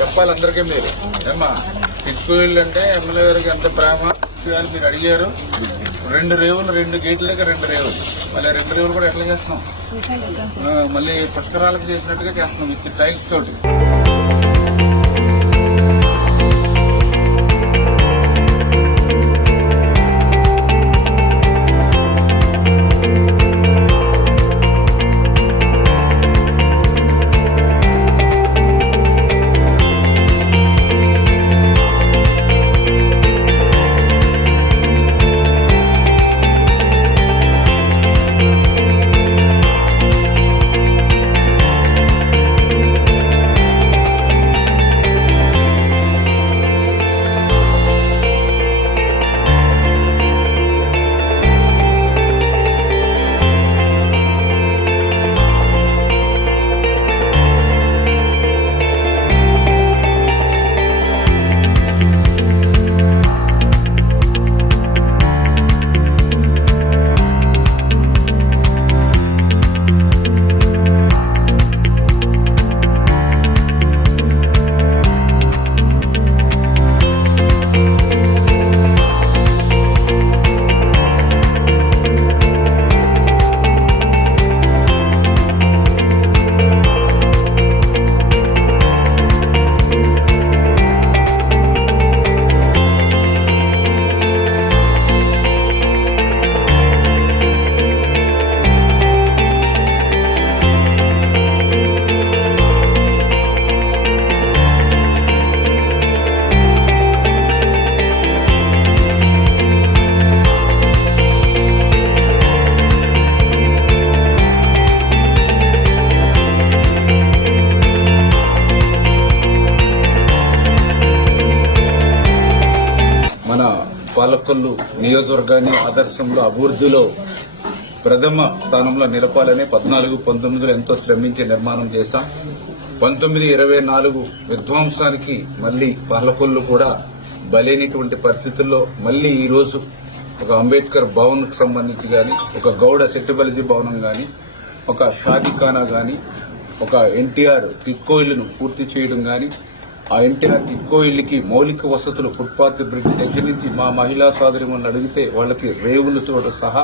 చెప్పాలి అందరికీ మీరు ఏమా పిచ్చుకోయిళ్ళు అంటే ఎమ్మెల్యే గారికి ఎంత ప్రేమ అని మీరు అడిగారు. 2 రేవులు 2 గేట్లకి 2 రేవులు మళ్ళీ 2 రేవులు కూడా ఎట్లా చేస్తున్నాం, మళ్ళీ పుష్కరాలకు చేసినట్టుగా చేస్తున్నాం విత్ టైల్స్ తోటి. పాలకొల్లు నియోజకవర్గాన్ని ఆదర్శంలో అభివృద్ధిలో ప్రథమ స్థానంలో నిలపాలని 14-19 ఎంతో శ్రమించి నిర్మాణం చేశాం. 19-24 విధ్వంసానికి మళ్లీ పాలకొల్లు కూడా బలైనటువంటి పరిస్థితుల్లో మళ్లీ ఈ రోజు ఒక అంబేద్కర్ భవన్ కు సంబంధించి గాని, ఒక గౌడ సెట్టిబలిజీ భవనం గాని, ఒక షాదీఖానా గాని, ఒక ఎన్టీఆర్ టిక్కోయిల్ను పూర్తి చేయడం గాని, ఆ ఎన్టీఆర్ టిక్కోయిల్కి మౌలిక వసతులు ఫుట్పాత్ బ్రిడ్జ్ దగ్గర నుంచి మా మహిళా సోదరిమణులు అడిగితే వాళ్ళకి రేవులతో సహా,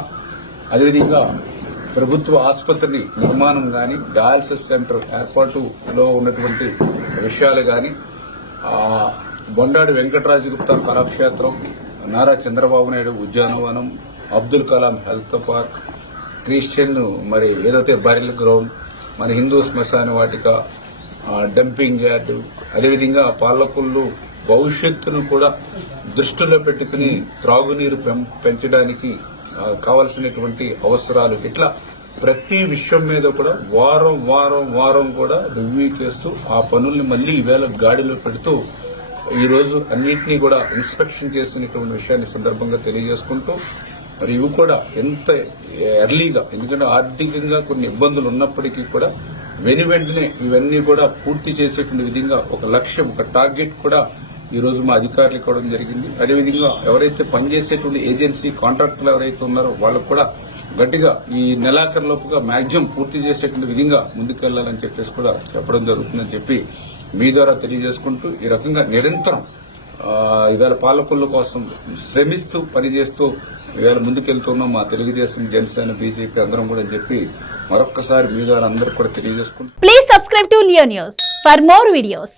అదేవిధంగా ప్రభుత్వ ఆసుపత్రి నిర్మాణం గాని, డయాలసిస్ సెంటర్ ఏర్పాటులో ఉన్నటువంటి విషయాలు గాని, బొండాడి వెంకటరాజు గుప్తా కళాక్షేత్రం, నారా చంద్రబాబు నాయుడు ఉద్యానవనం, Abdul Kalam health park, Christian మరి ఏదైతే బరిల్ గ్రౌండ్, మన హిందూ శ్మశాన వాటిక, డంపింగ్ యార్డు, అదేవిధంగా పాలకొల్లు భవిష్యత్తును కూడా దృష్టిలో పెట్టుకుని త్రాగునీరు పెంచడానికి కావాల్సినటువంటి అవసరాలు, ఇట్లా ప్రతి విషయం మీద కూడా వారం కూడా రివ్యూ చేస్తూ ఆ పనుల్ని మళ్లీ ఈవేళ గాడిలో పెడుతూ ఈ రోజు అన్నింటినీ కూడా ఇన్స్పెక్షన్ చేసినటువంటి విషయాన్ని సందర్భంగా తెలియజేసుకుంటూ, మరి ఇవి కూడా ఎంత ఎర్లీగా, ఎందుకంటే ఆర్థికంగా కొన్ని ఇబ్బందులు ఉన్నప్పటికీ కూడా వెంటనే ఇవన్నీ కూడా పూర్తి చేసేటువంటి విధంగా ఒక లక్ష్యం, ఒక టార్గెట్ కూడా ఈ రోజు మా అధికారులు ఇవ్వడం జరిగింది. అదేవిధంగా ఎవరైతే పనిచేసేటువంటి ఏజెన్సీ కాంట్రాక్టర్లు ఎవరైతే ఉన్నారో వాళ్ళకు కూడా గట్టిగా ఈ నెలాఖరు లోపుగా మాక్సిమం పూర్తి చేసేటువంటి విధంగా ముందుకెళ్లాలని చెప్పేసి కూడా చెప్పడం జరుగుతుందని చెప్పి మీ ద్వారా తెలియజేసుకుంటూ, ఈ రకంగా నిరంతరం ఇవాళ పాలకొల్లు కోసం శ్రమిస్తూ పనిచేస్తూ ఇవాళ ముందుకెళ్తున్నాం మా తెలుగుదేశం, జనసేన, బీజేపీ అందరం కూడా చెప్పి మరొక్కసారి మీ ద్వారా అందరూ కూడా తెలియజేసుకుంటాం. Please subscribe to Leo news for more videos.